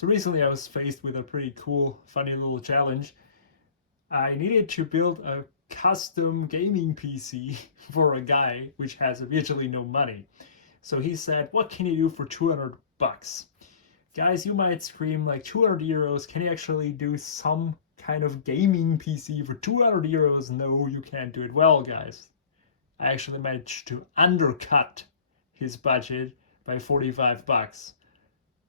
So recently I was faced with a pretty cool, funny little challenge. I needed to build a custom gaming PC for a guy which has virtually no money. So he said, what can you do for 200 bucks? Guys, you might scream like 200 euros. Can you actually do some kind of gaming PC for 200 euros? No, you can't do it. Well, guys, I actually managed to undercut his budget by 45 bucks.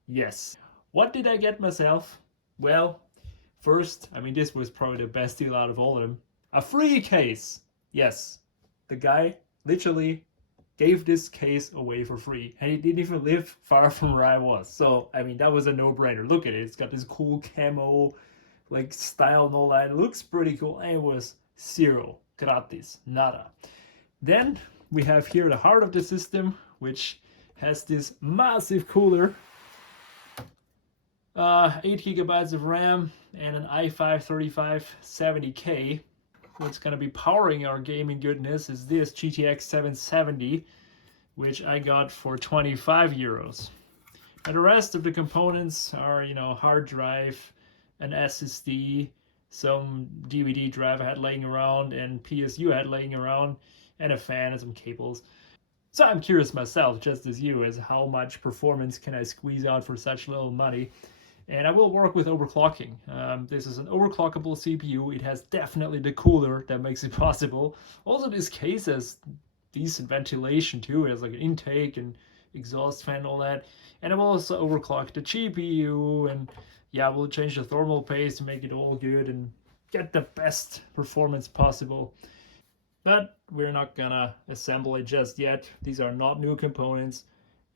Yes. What did I get myself? Well, first, I mean, this was probably the best deal out of all of them. A free case. Yes. The guy literally gave this case away for free, and he didn't even live far from where I was. So, I mean, that was a no-brainer. Look at it. It's got this cool camo, like, style and all that. It looks pretty cool. And it was zero. Gratis. Nada. Then we have here the heart of the system, which has this massive cooler. 8 gigabytes of RAM and an i5-3570K. What's going to be powering our gaming goodness is this GTX 770, which I got for 25 euros. And the rest of the components are, hard drive, an SSD, some DVD drive I had laying around, and PSU I had laying around, and a fan and some cables. So I'm curious myself, just as you, as how much performance can I squeeze out for such little money. And I will work with overclocking. This is an overclockable CPU. It has definitely the cooler that makes it possible. Also, this case has decent ventilation too. It has like an intake and exhaust fan and all that. And I will also overclock the GPU, and yeah, we'll change the thermal paste to make it all good and get the best performance possible. But we're not gonna assemble it just yet. These are not new components.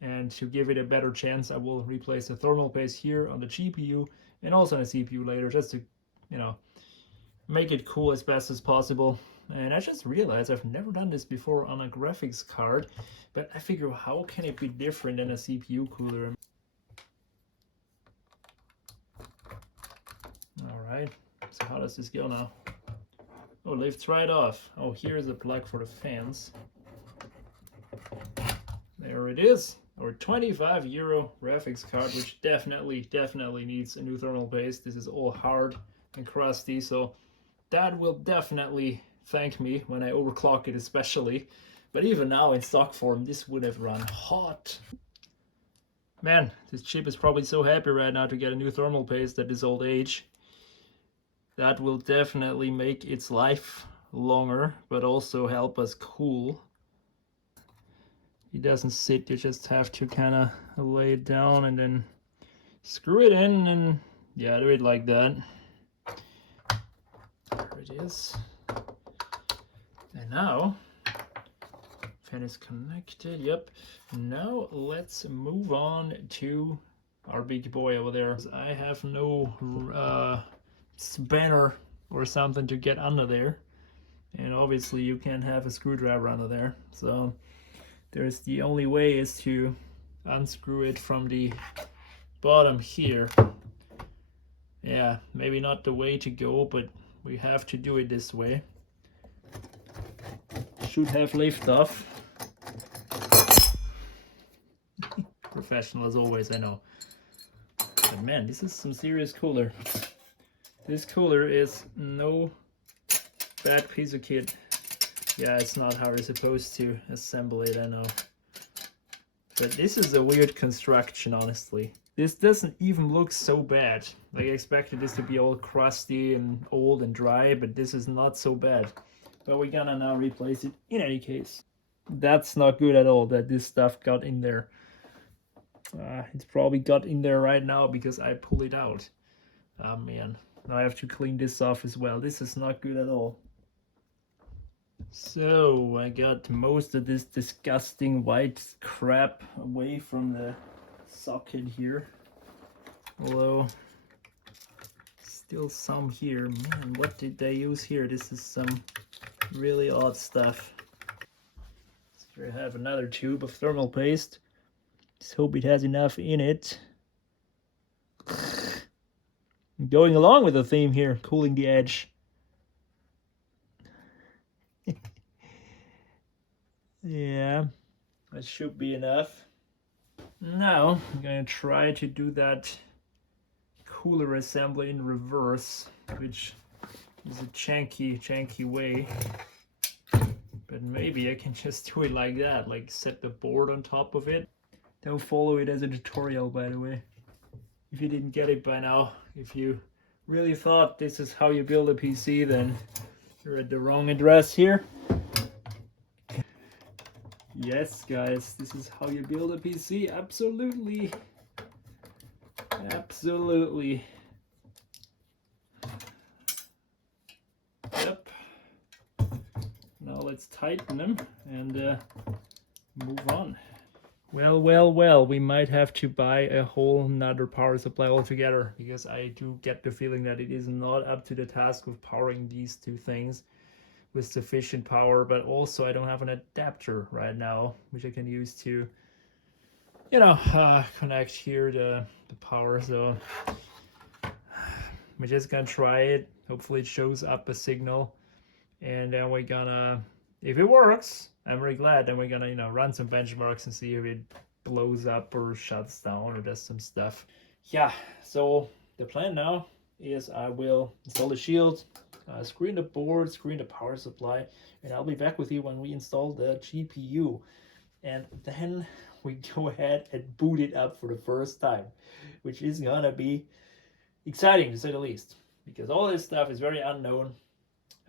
And to give it a better chance, I will replace the thermal paste here on the GPU and also on the CPU later, just to, make it cool as best as possible. And I just realized I've never done this before on a graphics card, but I figure, how can it be different than a CPU cooler? All right, so how does this go now? Oh, lifts right off. Oh, here's a plug for the fans. There it is. Our 25 euro graphics card, which definitely needs a new thermal paste. This is all hard and crusty, so that will definitely thank me when I overclock it especially. But even now in stock form, this would have run hot. Man, this chip is probably so happy right now to get a new thermal paste at this old age. That will definitely make its life longer, but also help us cool. It doesn't sit, you just have to kind of lay it down and then screw it in, and yeah, do it like that. There it is. And now, fan is connected, yep. Now let's move on to our big boy over there. I have no spanner or something to get under there. And obviously you can't have a screwdriver under there. So there's the only way is to unscrew it from the bottom here. Yeah, maybe not the way to go, but we have to do it this way. Should have lift off. Professional as always, I know. But man, this is some serious cooler. This cooler is no bad piece of kit. Yeah, it's not how we're supposed to assemble it, I know. But this is a weird construction, honestly. This doesn't even look so bad. Like, I expected this to be all crusty and old and dry, but this is not so bad. But we're gonna now replace it in any case. That's not good at all that this stuff got in there. It's probably got in there right now because I pull it out. Oh man, now I have to clean this off as well. This is not good at all. So I got most of this disgusting white crap away from the socket here. Although, still some here. Man, what did they use here? This is some really odd stuff. So I have another tube of thermal paste. Just hope it has enough in it. Going along with the theme here, cooling the edge. Yeah, that should be enough. Now I'm gonna try to do that cooler assembly in reverse, which is a janky way. But maybe I can just do it like that, like set the board on top of it. Don't follow it as a tutorial, by the way. If you didn't get it by now, if you really thought this is how you build a PC, then you're at the wrong address here. Yes, guys, this is how you build a PC. Absolutely. Absolutely. Yep. Now let's tighten them and move on. Well, we might have to buy a whole nother power supply altogether, because I do get the feeling that it is not up to the task of powering these two things with sufficient power, but also I don't have an adapter right now, which I can use to, you know, connect here the power. So we're just gonna try it. Hopefully it shows up a signal, and then we're gonna, if it works, I'm very glad. Then we're gonna, you know, run some benchmarks and see if it blows up or shuts down or does some stuff. Yeah, so the plan now is I will install the shield, screen the board, screen the power supply, and I'll be back with you when we install the GPU. And then we go ahead and boot it up for the first time, which is gonna be exciting to say the least, because all this stuff is very unknown.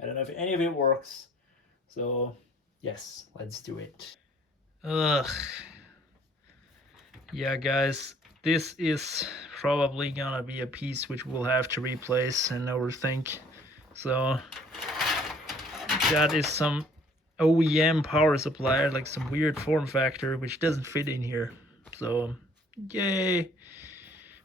I don't know if any of it works. So yes, let's do it. Ugh. Yeah, guys, this is probably gonna be a piece which we'll have to replace and overthink. So that is some OEM power supply, like some weird form factor, which doesn't fit in here. So yay.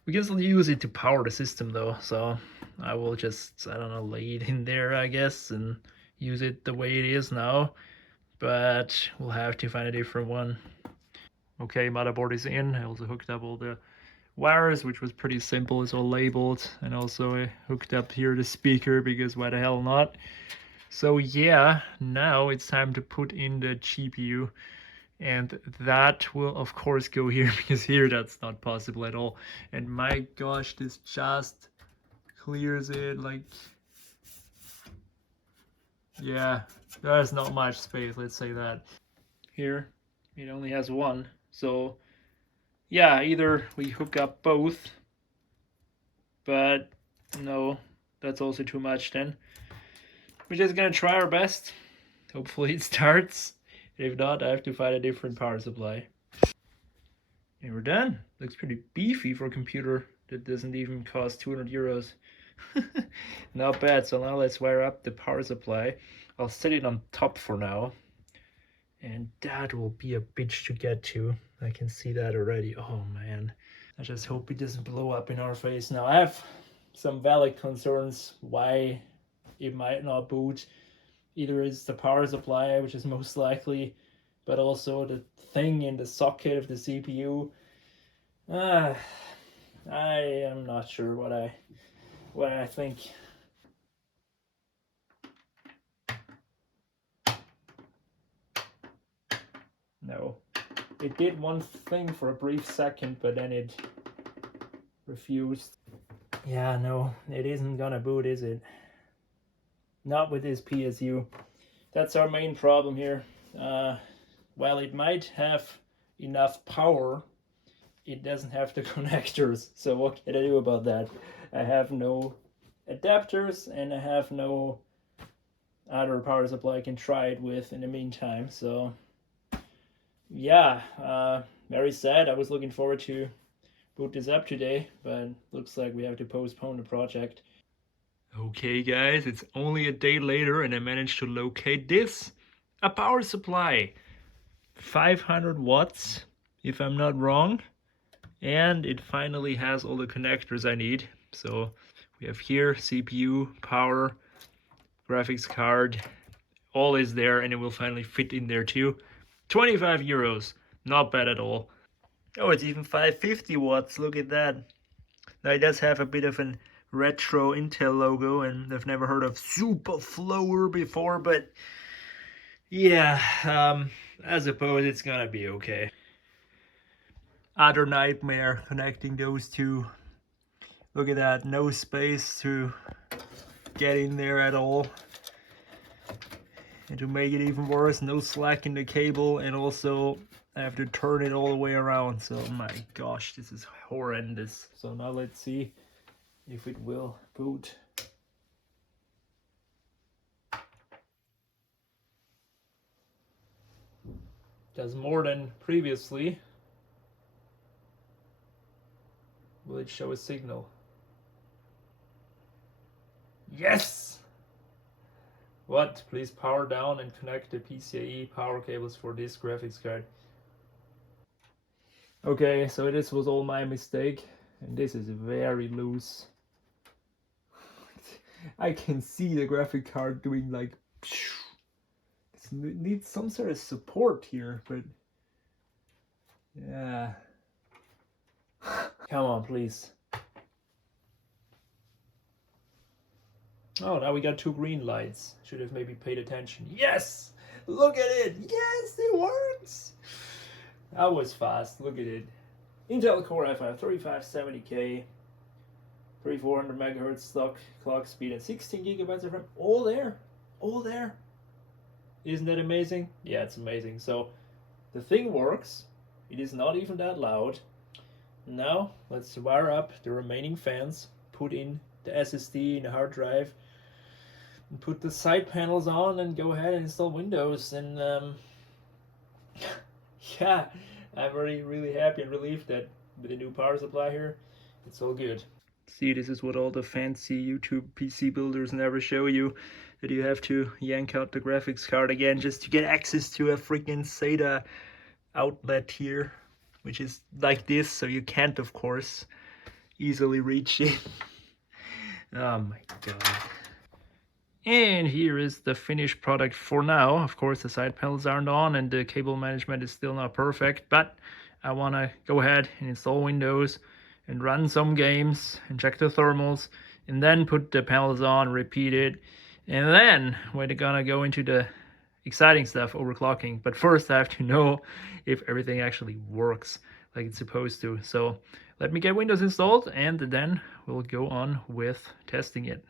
We can still use it to power the system though, so I will just, I don't know, lay it in there, I guess, and use it the way it is now. But we'll have to find a different one. Okay, motherboard is in. I also hooked up all the wires, which was pretty simple. It's all labeled, and also I hooked up here the speaker, because why the hell not? So yeah, now it's time to put in the GPU, and that will of course go here, because here that's not possible at all. And my gosh, this just clears it. Like, yeah, there's not much space, let's say that. Here it only has one, so yeah, either we hook up both, but no, that's also too much. Then we're just gonna try our best. Hopefully it starts. If not, I have to find a different power supply. And we're done. Looks pretty beefy for a computer that doesn't even cost 200 euros. Not bad. So now let's wire up the power supply. I'll set it on top for now, and that will be a bitch to get to. I can see that already. Oh man, I just hope it doesn't blow up in our face. Now I have some valid concerns why it might not boot. Either it's the power supply, which is most likely, but also the thing in the socket of the CPU. I am not sure what I think. No, it did one thing for a brief second, but then it refused. Yeah, no, it isn't gonna boot, is it? Not with this PSU. That's our main problem here. While it might have enough power, it doesn't have the connectors. So what can I do about that? I have no adapters, and I have no other power supply I can try it with in the meantime. So yeah, very sad. I was looking forward to boot this up today, but looks like we have to postpone the project. Okay guys, it's only a day later and I managed to locate this. A power supply. 500 watts, if I'm not wrong. And it finally has all the connectors I need. So we have here CPU, power, graphics card, all is there, and it will finally fit in there too. 25 euros, not bad at all. Oh, it's even 550 watts, look at that. Now it does have a bit of an retro Intel logo, and I've never heard of Super Flower before, but yeah, I suppose it's gonna be okay. Other nightmare connecting those two. Look at that, no space to get in there at all. And to make it even worse, no slack in the cable, and also I have to turn it all the way around. So my gosh, this is horrendous. So now let's see if it will boot. Does more than previously. Will it show a signal? Yes! What? Please power down and connect the PCIe power cables for this graphics card. Okay, so this was all my mistake, and this is very loose. I can see the graphic card doing like, it needs some sort of support here, but yeah. Come on, please. Oh, now we got 2 green lights. Should have maybe paid attention. Yes! Look at it! Yes, it works! That was fast. Look at it. Intel Core i5 3570K, 3400 megahertz stock clock speed, and 16 gigabytes of RAM. All there. All there. Isn't that amazing? Yeah, it's amazing. So the thing works. It is not even that loud. Now let's wire up the remaining fans, put in the SSD in the hard drive, and put the side panels on, and go ahead and install Windows. And yeah, I'm really happy and relieved that with the new power supply here, it's all good. See, this is what all the fancy YouTube PC builders never show you, that you have to yank out the graphics card again just to get access to a freaking SATA outlet here, which is like this, so you can't, of course, easily reach it. Oh my god. And here is the finished product for now. Of course, the side panels aren't on and the cable management is still not perfect, but I want to go ahead and install Windows and run some games and check the thermals, and then put the panels on, repeat it, and then we're gonna go into the exciting stuff, overclocking. But first I have to know if everything actually works like it's supposed to. So let me get Windows installed, and then we'll go on with testing it.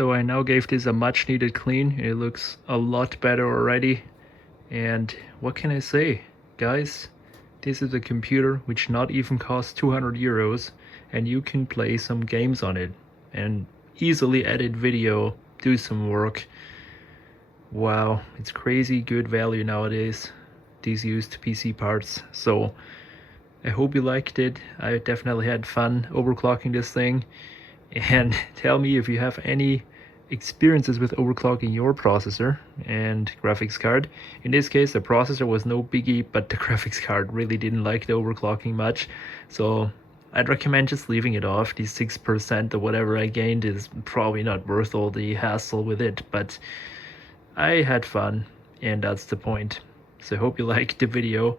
So I now gave this a much needed clean. It looks a lot better already. And what can I say, guys? This is a computer which not even costs 200 euros, and you can play some games on it and easily edit video, do some work. Wow, it's crazy good value nowadays, these used PC parts. So I hope you liked it. I definitely had fun overclocking this thing. And tell me if you have any experiences with overclocking your processor and graphics card. In this case, the processor was no biggie, but the graphics card really didn't like the overclocking much. So I'd recommend just leaving it off. These 6% or whatever I gained is probably not worth all the hassle with it, but I had fun, and that's the point. So I hope you liked the video,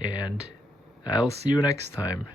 and I'll see you next time.